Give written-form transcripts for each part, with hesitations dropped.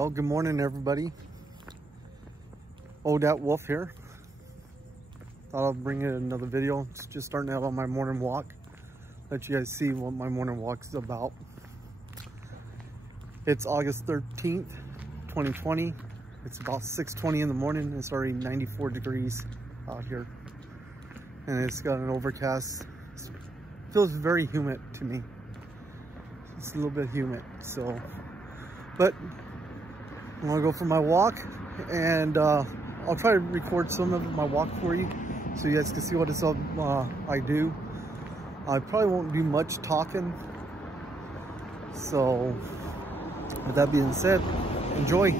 Well, good morning, everybody. Old Dat Wolf here. Thought I'll bring you another video. It's just starting out on my morning walk. Let you guys see what my morning walk's about. It's August 13th, 2020. It's about 6:20 in the morning. It's already 94 degrees out here. And it's got an overcast. It feels very humid to me. It's a little bit humid, so. But I'm gonna go for my walk, and I'll try to record some of my walk for you so you guys can see what it's I do. I probably won't do much talking, so with that being said, enjoy.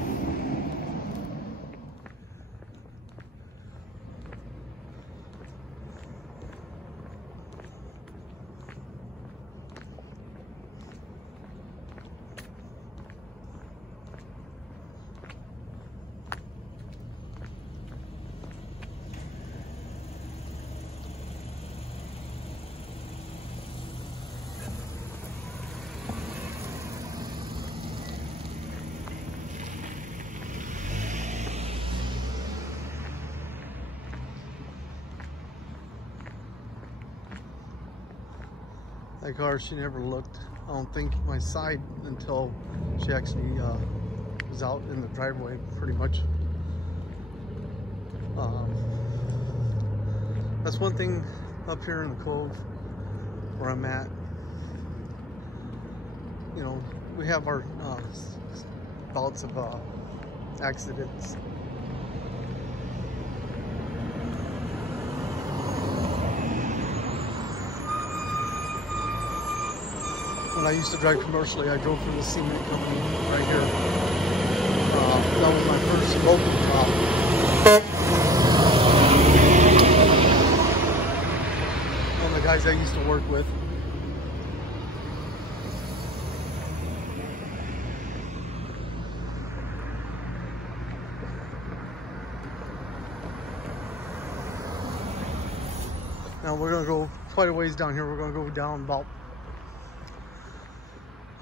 That car, she never looked, I don't think, my side until she actually was out in the driveway, pretty much. That's one thing up here in the Cove where I'm at. You know, we have our bouts of accidents. When I used to drive commercially, I drove for the cement company right here. That was my first local job. One of the guys I used to work with. Now we're gonna go quite a ways down here. We're gonna go down about,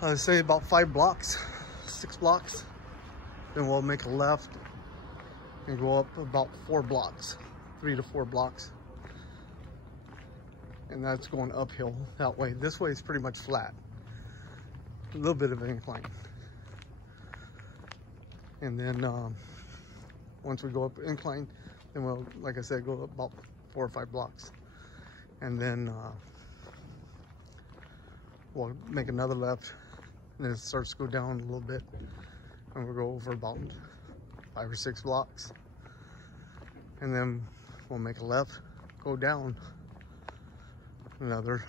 I'd say about 5 blocks, 6 blocks. Then we'll make a left and go up about 4 blocks, 3 to 4 blocks. And that's going uphill that way. This way is pretty much flat. A little bit of an incline. And then once we go up incline, then we'll, like I said, go up about 4 or 5 blocks. And then we'll make another left. And then it starts to go down a little bit, and we'll go over about 5 or 6 blocks, and then we'll make a left, go down another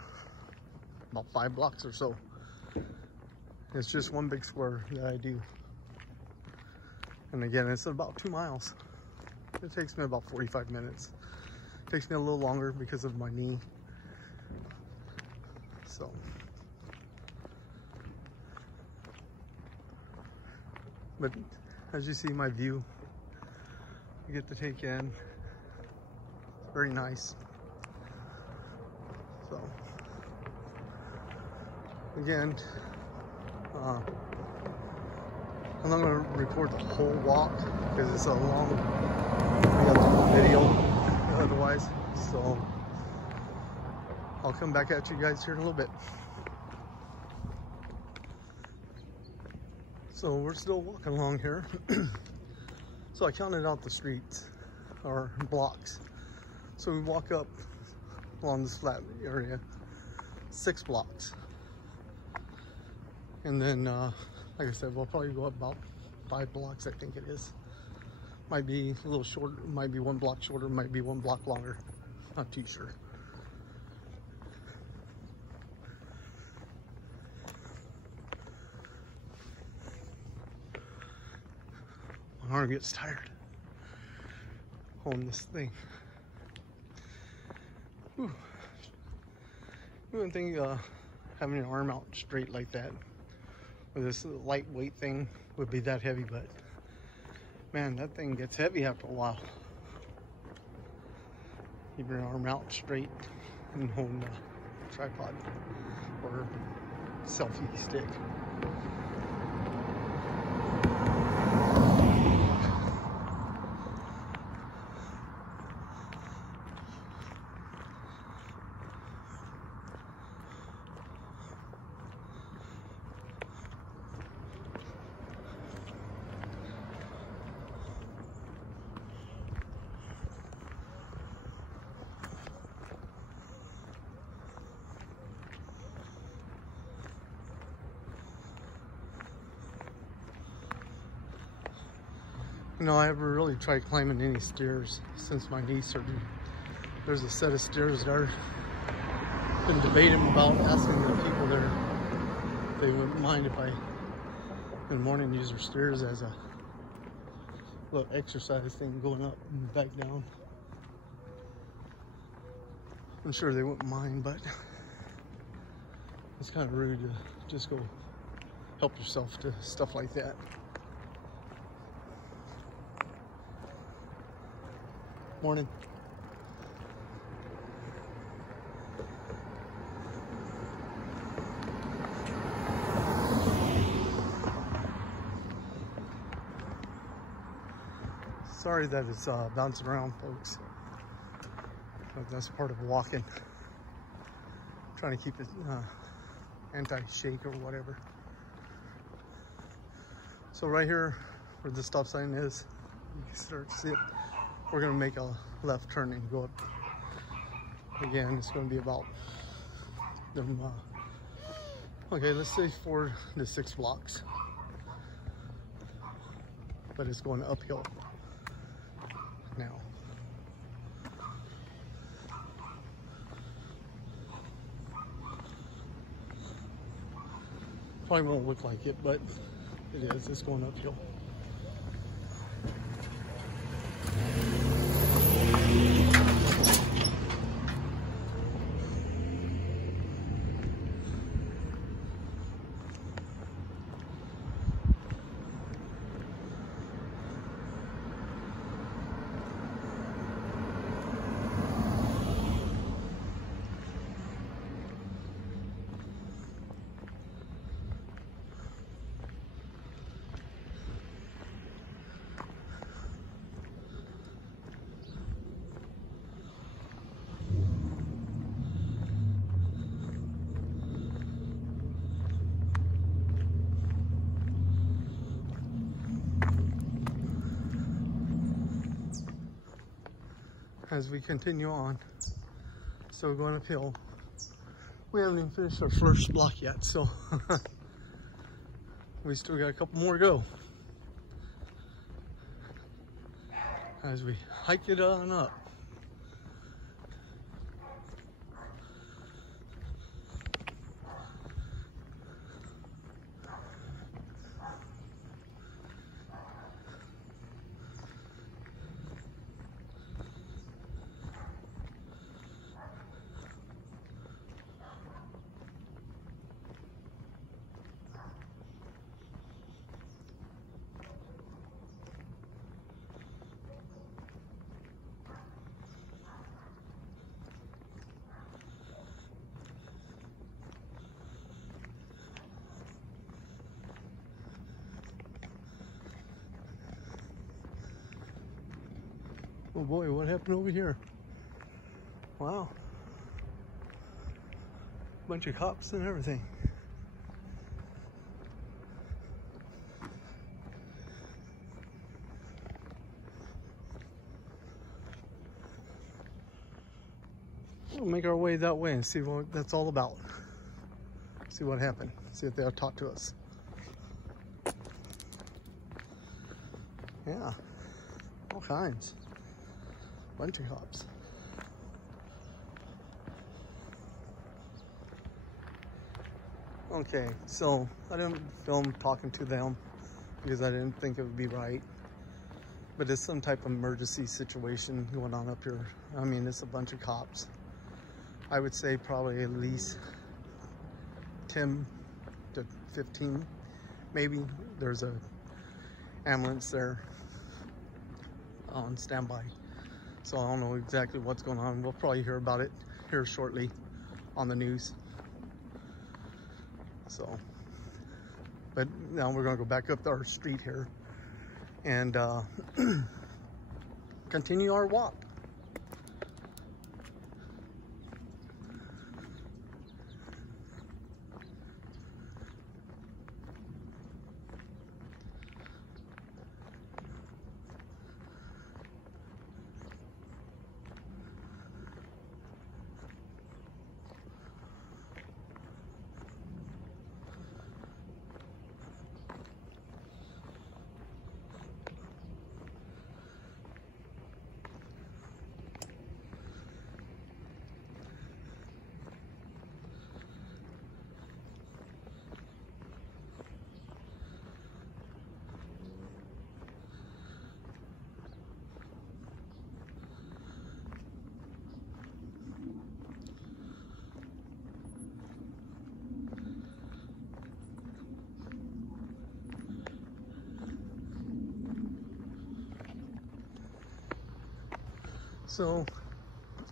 about 5 blocks or so. It's just one big square that I do, and again, it's about 2 miles. It takes me about 45 minutes. It takes me a little longer because of my knee, so. But as you see my view, you get to take in. It's very nice. So, again, I'm not going to record the whole walk because it's a long, we have to do a video otherwise. So, I'll come back at you guys here in a little bit. So we're still walking along here. So I counted out the streets or blocks. So we walk up along this flat area, 6 blocks. And then, like I said, we'll probably go up about 5 blocks, I think it is. Might be a little shorter, might be 1 block shorter, might be 1 block longer. Not too sure. My arm gets tired holding this thing. Whew. You wouldn't think having your arm out straight like that with this lightweight thing would be that heavy, but man, that thing gets heavy after a while. Keep your arm out straight and holding the tripod or selfie stick. You know, I haven't really tried climbing any stairs since my knee surgery. There's a set of stairs there. Been debating about asking the people there if they wouldn't mind if I, in the morning, use their stairs as a little exercise thing going up and back down. I'm sure they wouldn't mind, but it's kind of rude to just go help yourself to stuff like that. Morning. Sorry that it's bouncing around, folks, but that's part of walking. Trying to keep it anti-shake or whatever. So right here where the stop sign is, you can start to see it. We're gonna make a left turn and go up. Again, it's gonna be about okay, let's say 4 to 6 blocks, but it's going uphill now. Probably won't look like it, but it is. It's going uphill. As we continue on, still going uphill. We haven't even finished our first block yet, so we still got a couple more to go as we hike it on up. Oh boy, what happened over here? Wow. Bunch of cops and everything. We'll make our way that way and see what that's all about. See what happened. See if they'll talk to us. Yeah, all kinds. Bunch of cops. Okay, so I didn't film talking to them because I didn't think it would be right. But it's some type of emergency situation going on up here. I mean, it's a bunch of cops. I would say probably at least 10 to 15, maybe. There's a ambulance there on standby. So I don't know exactly what's going on. We'll probably hear about it here shortly on the news. So, but now we're gonna go back up our street here and continue our walk. So,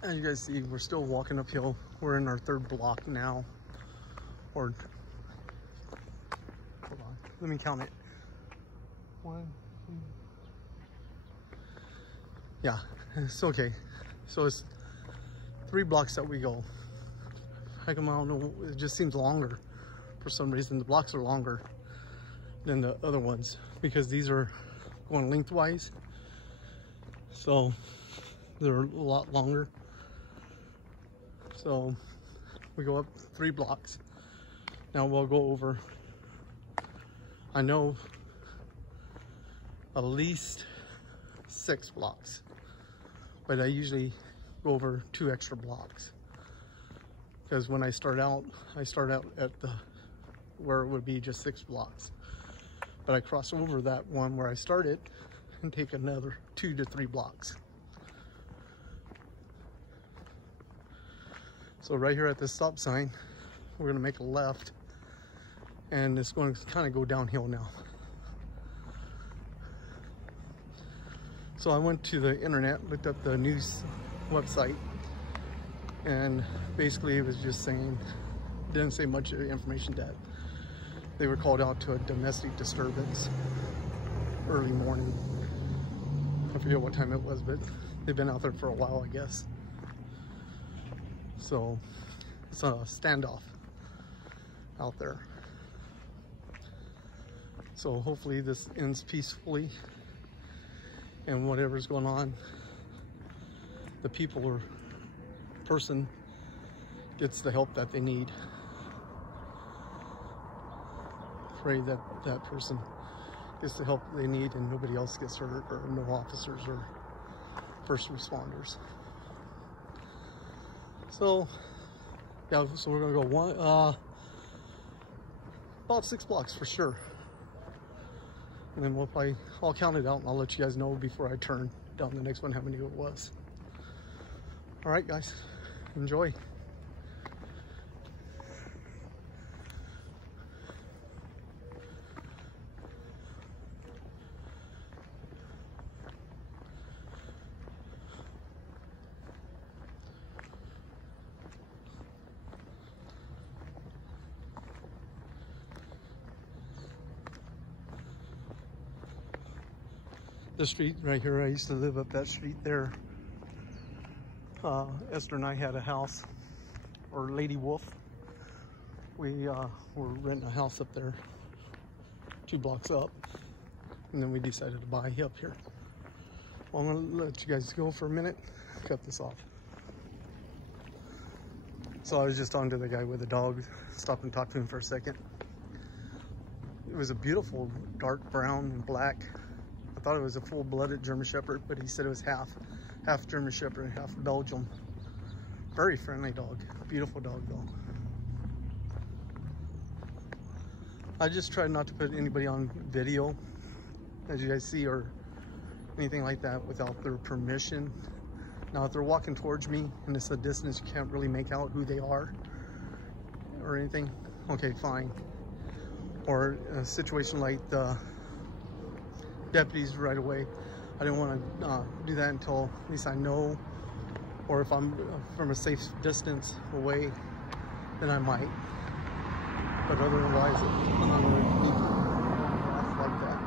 as you guys see, we're still walking uphill. We're in our third block now. Or, hold on, let me count it. 1, 2. Yeah, it's okay. So it's 3 blocks that we go. I don't know, it just seems longer. For some reason, the blocks are longer than the other ones because these are going lengthwise. So they're a lot longer. So we go up 3 blocks. Now we'll go over, I know, at least 6 blocks, but I usually go over 2 extra blocks because when I start out at the where it would be just 6 blocks, but I cross over that one where I started and take another 2 to 3 blocks. So right here at this stop sign, we're gonna make a left, and it's going to kind of go downhill now. So I went to the internet, looked up the news website, and basically it was just saying, didn't say much information, that they were called out to a domestic disturbance early morning. I forget what time it was, but they've been out there for a while, I guess. So it's a standoff out there. So hopefully this ends peacefully, and whatever's going on, the people or person gets the help that they need. Pray that that person gets the help they need and nobody else gets hurt, or no officers or first responders. So yeah, so we're gonna go about 6 blocks for sure, and then I'll count it out and I'll let you guys know before I turn down the next one how many it was. All right, guys, enjoy. This street right here, I used to live up that street there. Esther and I had a house, or Lady Wolf. We were renting a house up there 2 blocks up, and then we decided to buy up here. Well, I'm gonna let you guys go for a minute, cut this off. So I was just talking to the guy with the dog, stopped and talked to him for a second. It was a beautiful dark brown and black. I thought it was a full-blooded German Shepherd, but he said it was half German Shepherd and half Belgium. Very friendly dog, beautiful dog though. I just try not to put anybody on video, as you guys see, or anything like that without their permission. Now, if they're walking towards me and it's a distance you can't really make out who they are or anything, okay, fine. Or a situation like the deputies right away, I didn't want to do that until at least I know, or if I'm from a safe distance away, then I might. But otherwise, I'm not going to be off like that.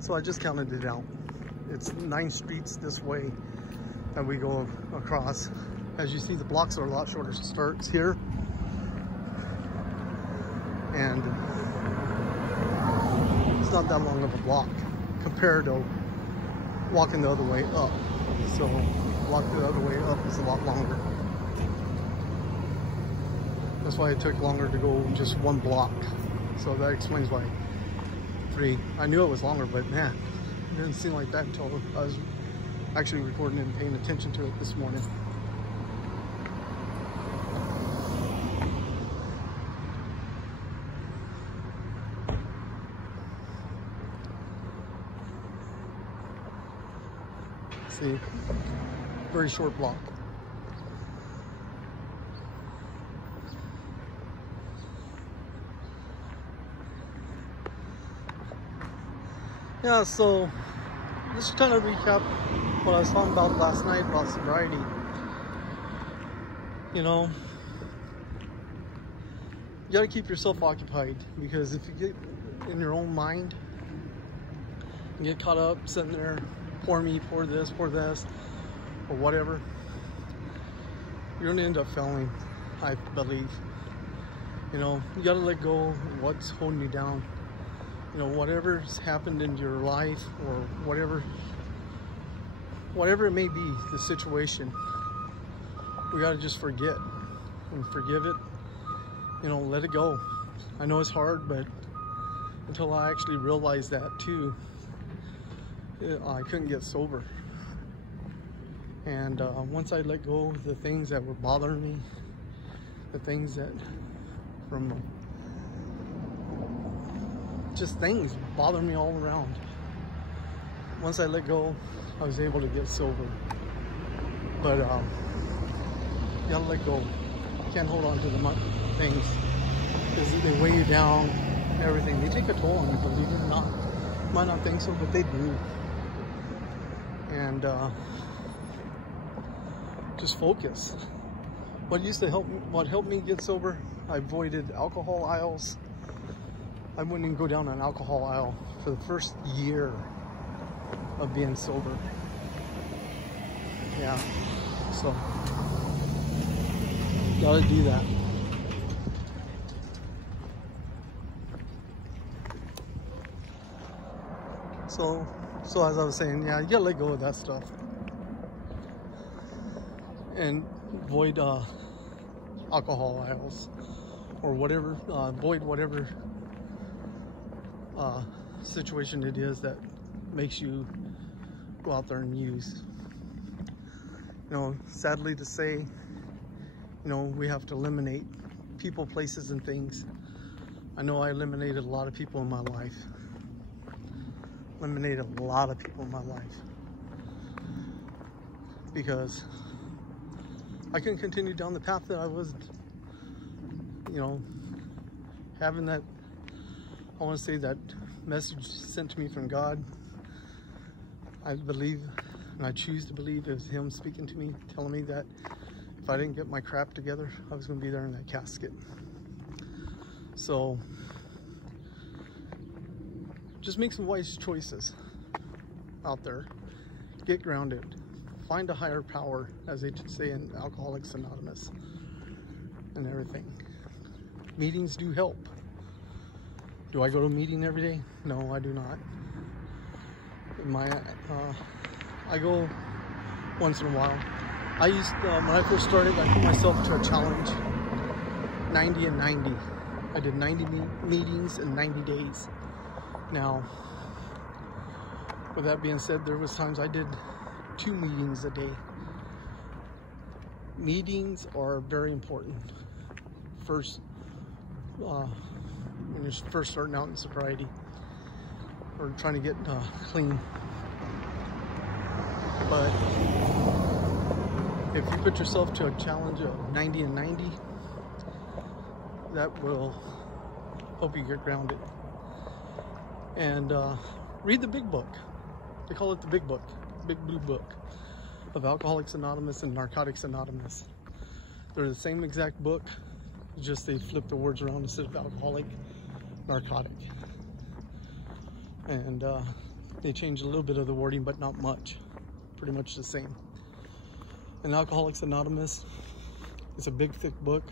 So I just counted it out. It's 9 streets this way that we go across. As you see, the blocks are a lot shorter. It starts here, and it's not that long of a block compared to walking the other way up. So walking the other way up is a lot longer. That's why it took longer to go just one block. So that explains why 3. I knew it was longer, but man, it didn't seem like that until I was actually recording and paying attention to it this morning. See, very short block. Yeah, so just kind of recap what I was talking about last night about sobriety. You know, you got to keep yourself occupied, because if you get in your own mind and get caught up sitting there, pour me, pour this, or whatever, you're going to end up failing, I believe. You know, you got to let go of what's holding you down. You know, whatever's happened in your life, or whatever it may be, the situation, we got to just forget and forgive it. You know, let it go. I know it's hard, but until I actually realized that too, I couldn't get sober. And once I let go of the things that were bothering me, the things that from just things bother me all around. Once I let go, I was able to get sober. But you gotta let go. You can't hold on to the things, because they weigh you down, everything. They take a toll on you, believe it or not. You might not think so, but they do. And just focus. What helped me get sober, I avoided alcohol aisles. I wouldn't even go down an alcohol aisle for the first year of being sober. Yeah, so gotta do that. So as I was saying, yeah, you gotta let go of that stuff and avoid alcohol aisles, or whatever, avoid whatever situation it is that makes you go out there and use. You know, sadly to say, you know, we have to eliminate people, places, and things. I know I eliminated a lot of people in my life. Eliminated a lot of people in my life because I couldn't continue down the path that I was, you know, having that, I want to say, that message sent to me from God. I believe, and I choose to believe, it was Him speaking to me, telling me that if I didn't get my crap together, I was going to be there in that casket. So just make some wise choices out there. Get grounded. Find a higher power, as they say in Alcoholics Anonymous and everything. Meetings do help. Do I go to a meeting every day? No, I do not. I go once in a while. I used, when I first started, I put myself to a challenge, 90 and 90. I did 90 meetings in 90 days. Now, with that being said, there was times I did 2 meetings a day. Meetings are very important. First, when you're first starting out in sobriety or trying to get clean. But if you put yourself to a challenge of 90 and 90, that will help you get grounded. And read the big book. They call it the big book, big blue book of Alcoholics Anonymous and Narcotics Anonymous. They're the same exact book, just they flip the words around instead of alcoholic, narcotic. And they change a little bit of the wording, but not much. Pretty much the same. And Alcoholics Anonymous, it's a big thick book.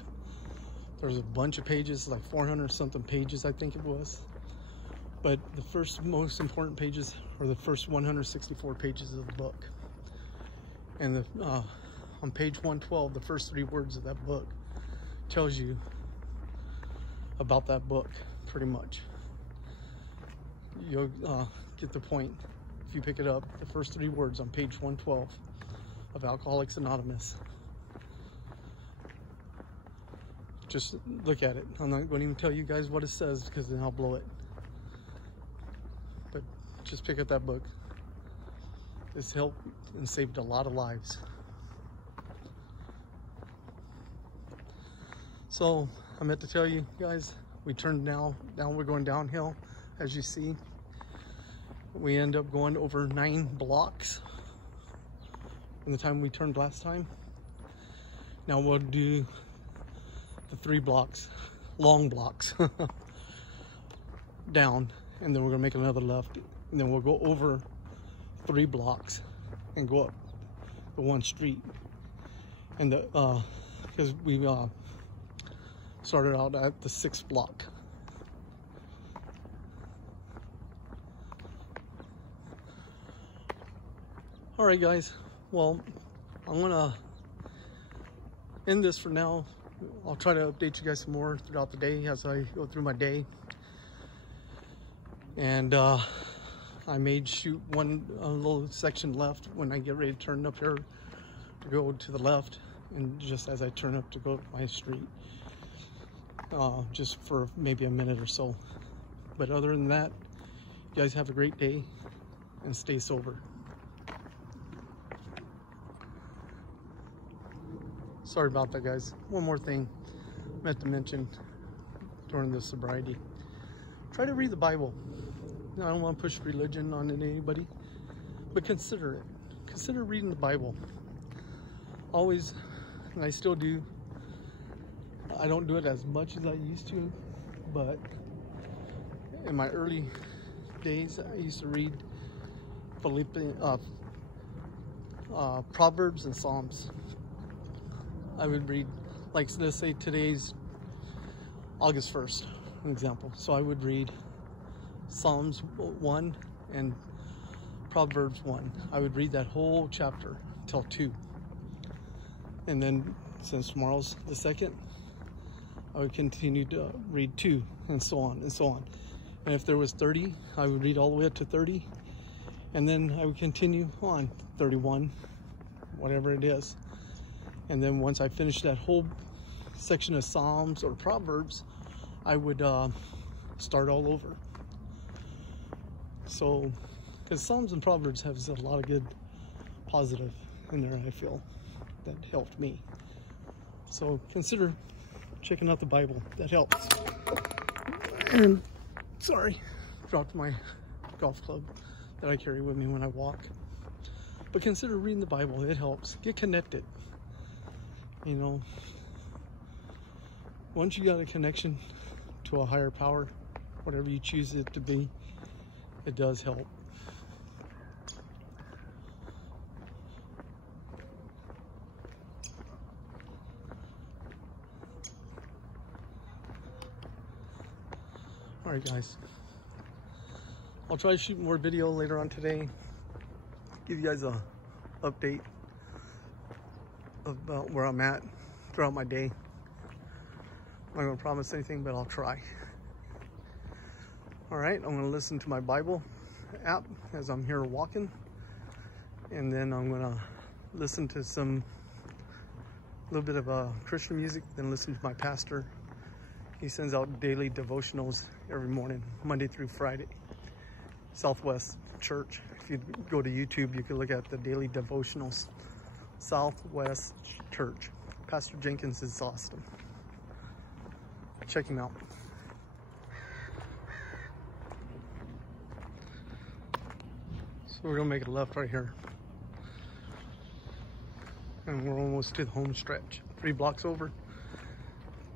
There's a bunch of pages, like 400 something pages I think it was, But the first most important pages are the first 164 pages of the book. And on page 112, the first 3 words of that book tells you about that book, pretty much. You'll get the point if you pick it up. The first 3 words on page 112 of Alcoholics Anonymous. Just look at it. I'm not going to even tell you guys what it says because then I'll blow it. But just pick up that book. It's helped and saved a lot of lives. So I meant to tell you guys, we turned now we're going downhill, as you see. We end up going over 9 blocks from the time we turned last time. Now we'll do the 3 blocks, long blocks, down, and then we're gonna make another left, and then we'll go over 3 blocks and go up the 1 street. And because we started out at the 6th block. All right, guys. Well, I'm gonna end this for now. I'll try to update you guys some more throughout the day as I go through my day. And I may shoot a little section left when I get ready to turn up here to go to the left, and just as I turn up to go to my street, just for maybe a minute or so. But other than that, you guys have a great day and stay sober. Sorry about that, guys. One more thing I meant to mention during the sobriety. Try to read the Bible. I don't want to push religion on anybody, but consider it. Consider reading the Bible. Always, and I still do. I don't do it as much as I used to, but in my early days, I used to read Proverbs and Psalms. I would read, like, let's say today's August 1st, an example. So I would read Psalms 1 and Proverbs 1. I would read that whole chapter till 2. And then since tomorrow's the 2nd, I would continue to read 2, and so on and so on. And if there was 30, I would read all the way up to 30, and then I would continue on 31, whatever it is. And then once I finished that whole section of Psalms or Proverbs, I would start all over. So, because Psalms and Proverbs have a lot of good positive in there, I feel, that helped me. So consider checking out the Bible. That helps. And sorry, dropped my golf club that I carry with me when I walk. But consider reading the Bible. It helps. Get connected. You know, once you got a connection to a higher power, whatever you choose it to be, it does help. All right, guys. I'll try to shoot more video later on today. Give you guys a update about where I'm at throughout my day. I'm not gonna promise anything, but I'll try. All right, I'm gonna listen to my Bible app as I'm here walking, and then I'm gonna listen to a little bit of Christian music, then listen to my pastor. He sends out daily devotionals every morning, Monday through Friday. Southwest Church. If you go to YouTube, you can look at the daily devotionals. Southwest Church. Pastor Jenkins is awesome. Check him out. So we're gonna make a left right here. And we're almost to the home stretch. 3 blocks over,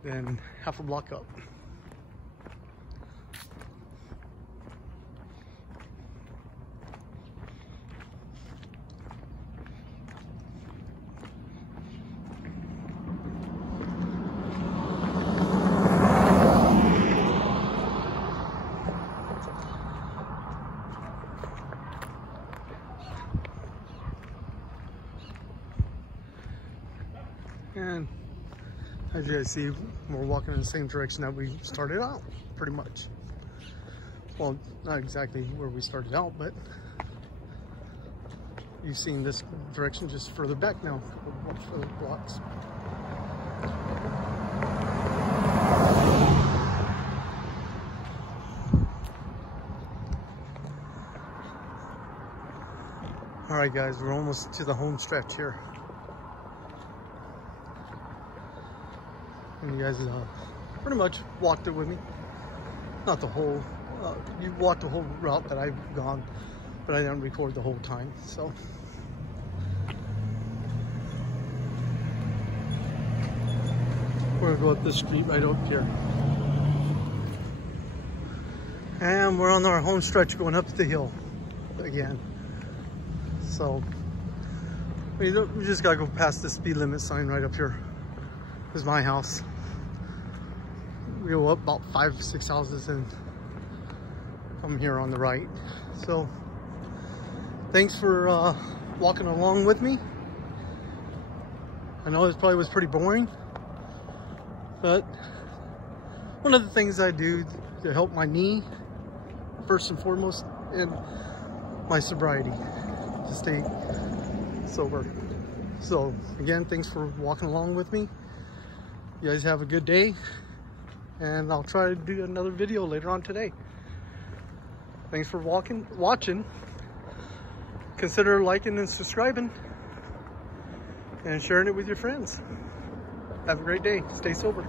then half a block up. And as you guys see, we're walking in the same direction that we started out, pretty much. Well, not exactly where we started out, but you've seen this direction just further back now, further blocks. All right, guys, we're almost to the home stretch here. And you guys pretty much walked it with me. Not the whole, you walked the whole route that I've gone, but I didn't record the whole time, so. We're gonna go up this street right up here. And we're on our home stretch going up the hill again. So, we just gotta go past the speed limit sign right up here. This is my house. We go up about 5 or 6 houses and come here on the right. So, thanks for walking along with me. I know this probably was pretty boring, but one of the things I do to help my knee, first and foremost, and my sobriety, to stay sober. So again, thanks for walking along with me. You guys have a good day, and I'll try to do another video later on today. Thanks for watching. Consider liking and subscribing and sharing it with your friends. Have a great day. Stay sober.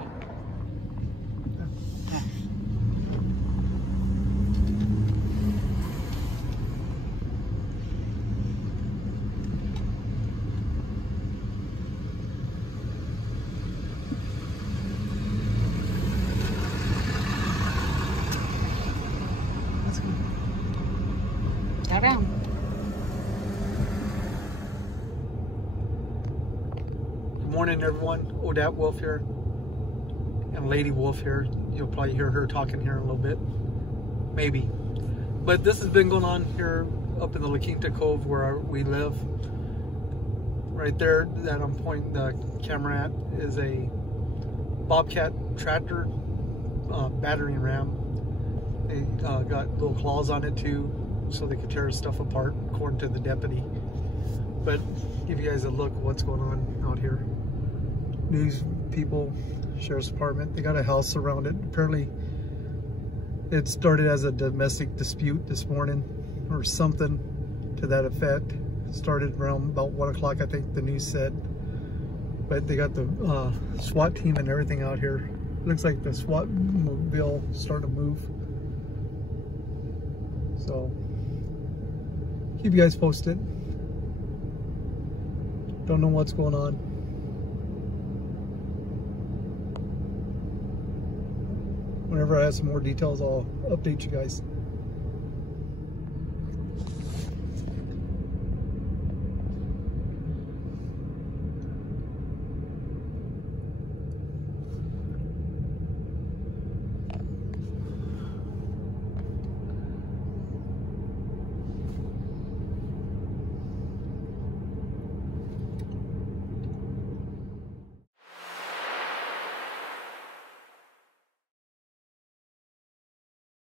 Down. Good morning, everyone. Odette Wolf here, and Lady Wolf here. You'll probably hear her talking here in a little bit, maybe. But this has been going on here up in the Quinta Cove where we live. Right there that I'm pointing the camera at is a Bobcat tractor battering ram. They got little claws on it too, so they could tear stuff apart, according to the deputy. But give you guys a look at what's going on out here. News people, sheriff's department, they got a house around it. Apparently it started as a domestic dispute this morning or something to that effect. It started around about 1 o'clock, I think the news said. But they got the SWAT team and everything out here. Looks like the SWAT mobile started to move. So keep you guys posted. Don't know what's going on. Whenever I have some more details, I'll update you guys.